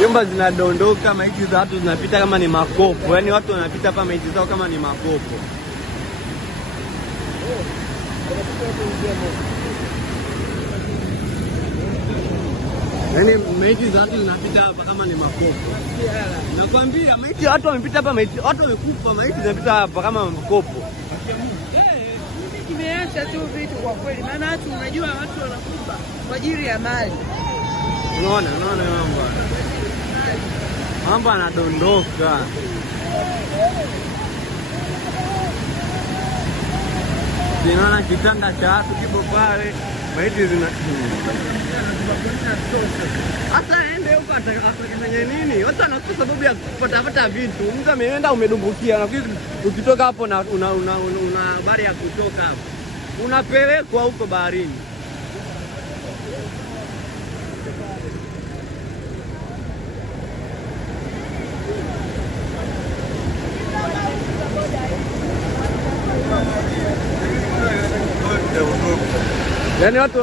Nyumba zinadondoka, maiti za watu zinapita kama ni makopo. Yaani watu wanapita hapa maiti zao kama ni makopo. Yaani maiti za watu zinapita hapa kama ni makopo. Nakwambia maiti watu wamepita hapa, maiti watu wamekufa, maiti zinapita hapa kama makopo. Kimeacha tu vitu kwa kweli, maana watu unajua watu wanakufa kwa ajili ya mali. Unaona mambo yanadondoka. Ninaona kitanda cha watu kipo pale, maiti zina hata ende huko atakifanya nini? Watu wanakufa sababu ya kupata vitu. Mtu ameenda umedumbukia, na ukitoka hapo na una habari ya kutoka hapo, unapelekwa huko baharini. Yaani watu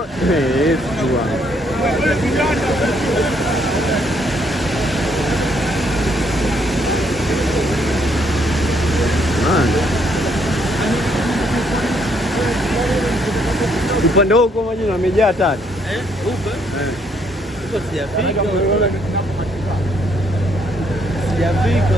upande huko maji yamejaa tatu. Huko? Huko sijafika. Sijafika.